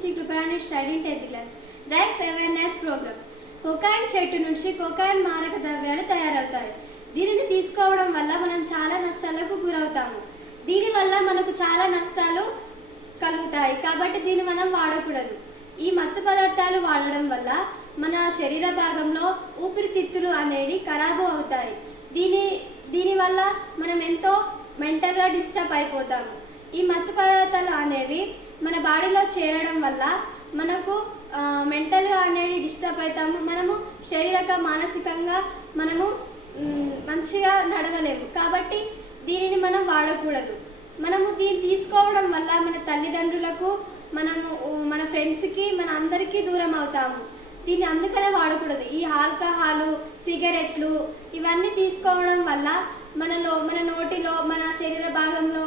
district prepared studying 10th class. Drugs awareness program. Cocaine చెట్టు నుంచి cocaine మారక ద్రవ్యాలు తయారవుతాయి. దీనిని తీసుకోవడం వల్ల మనం చాలా నష్టాలకు గురవుతాము. దీనివల్ల మనకు చాలా నష్టాలు కలుగుతాయి. కాబట్టి దీన్ని మనం వాడకూడదు. ఈ మత్తు పదార్థాలు వాడడం వల్ల మన శరీర భాగంలో ఊపిరితిత్తులు అనేవి ఖరాబు అవుతాయి. దీనివల్ల మనం ఎంతో మెంటల్గా డిస్టర్బ్ అయిపోతాము. ఈ మత్తు పదార్థాలు అనేవి మన బాడీలో చేరడం వల్ల మనకు మెంటల్గా అనేది డిస్టర్బ్ అవుతాము. మనము శారీరక మానసికంగా మనము మంచిగా నడవలేము. కాబట్టి దీనిని మనం వాడకూడదు. మనము దీన్ని తీసుకోవడం వల్ల మన తల్లిదండ్రులకు మన ఫ్రెండ్స్కి మన అందరికీ దూరం అవుతాము. దీన్ని అందుకనే వాడకూడదు. ఈ ఆల్కహాలు, సిగరెట్లు ఇవన్నీ తీసుకోవడం వల్ల మన నోటిలో మన శరీర భాగంలో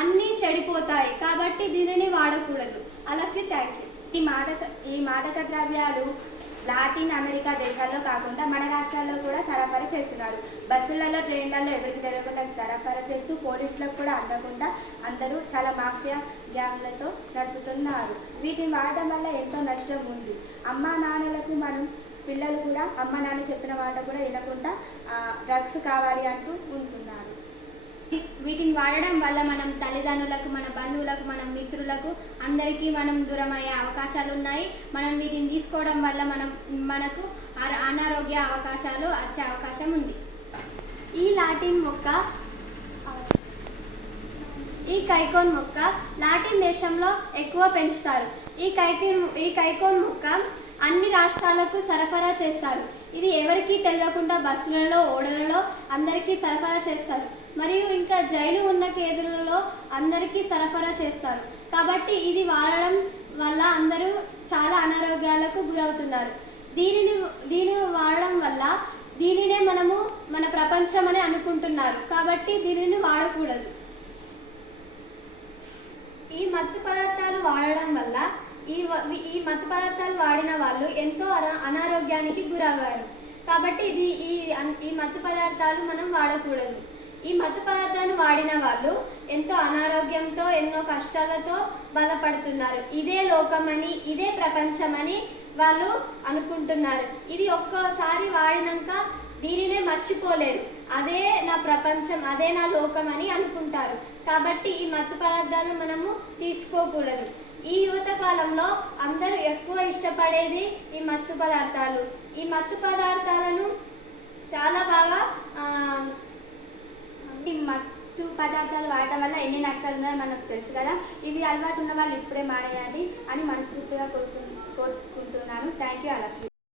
అన్నీ చెడిపోతాయి. కాబట్టి దీనిని వాడకూడదు. I love you, thank you. ఈ మాదక ద్రవ్యాలు లాటిన్ అమెరికా దేశాల్లో కాకుండా మన రాష్ట్రాల్లో కూడా సరఫరా చేస్తున్నారు. బస్సులలో, ట్రైన్లలో ఎవరికి తెలియకుండా సరఫరా చేస్తూ పోలీసులకు కూడా అందకుండా అందరూ చాలా మాఫియా గ్యాంగ్లతో నడుపుతున్నారు. వీటిని వాడడం వల్ల ఎంతో నష్టం ఉంది. అమ్మా నాన్నలకు పిల్లలు కూడా అమ్మ నాన్న చెప్పిన మాట కూడా వినకుండా డ్రగ్స్ కావాలి అంటూ ఉంటున్నారు. వీటిని వాడడం వల్ల మనం తల్లిదండ్రులకు, మన బంధువులకు, మన మిత్రులకు అందరికీ మనం దూరం అయ్యే అవకాశాలు ఉన్నాయి. మనం వీటిని తీసుకోవడం వల్ల మనకు అనారోగ్య అవకాశాలు వచ్చే అవకాశం ఉంది. ఈ కైకోన్ మొక్క లాటిన్ దేశంలో ఎక్కువ పెంచుతారు. ఈ కైకోన్ మొక్క అన్ని రాష్ట్రాలకు సరఫరా చేస్తారు. ఇది ఎవరికీ తెలియకుండా బస్సులలో, ఓడలలో అందరికీ సరఫరా చేస్తారు. మరియు ఇంకా జైలు ఉన్న ఖైదీలలో అందరికీ సరఫరా చేస్తారు. కాబట్టి ఇది వాడడం వల్ల అందరూ చాలా అనారోగ్యాలకు గురవుతున్నారు. దీనిని వాడడం వల్ల దీనినే మన ప్రపంచం అని అనుకుంటున్నారు. కాబట్టి దీనిని వాడకూడదు. ఈ మత్తు పదార్థాలు వాడడం వల్ల ఈ మత్తు పదార్థాలు వాడిన వాళ్ళు ఎంతో అనారోగ్యానికి గురయ్యారు. కాబట్టి ఈ మత్తు పదార్థాలు మనం వాడకూడదు. ఈ మత్తు పదార్థాలు వాడిన వాళ్ళు ఎంతో అనారోగ్యంతో, ఎన్నో కష్టాలతో బాధపడుతున్నారు. ఇదే లోకమని, ఇదే ప్రపంచమని వాళ్ళు అనుకుంటున్నారు. ఇది ఒక్కసారి వాడినాక దీనినే మర్చిపోలేరు. అదే నా ప్రపంచం, అదే నా లోకం అని అనుకుంటారు. కాబట్టి ఈ మత్తు పదార్థాలు మనము తీసుకోకూడదు. ఈ యువత కాలంలో అందరూ ఎక్కువ ఇష్టపడేది ఈ మత్తు పదార్థాలు. ఈ మత్తు పదార్థాలను చాలా బాగా ఈ మత్తు పదార్థాలు వాడటం వల్ల ఎన్ని నష్టాలు ఉన్నాయో మనకు తెలుసు కదా. ఇవి అలవాటు ఉన్న వాళ్ళు ఇప్పుడే మానేయండి అని మనస్ఫూర్తిగా కోరుకుంటున్నాను. Thank you. I love you.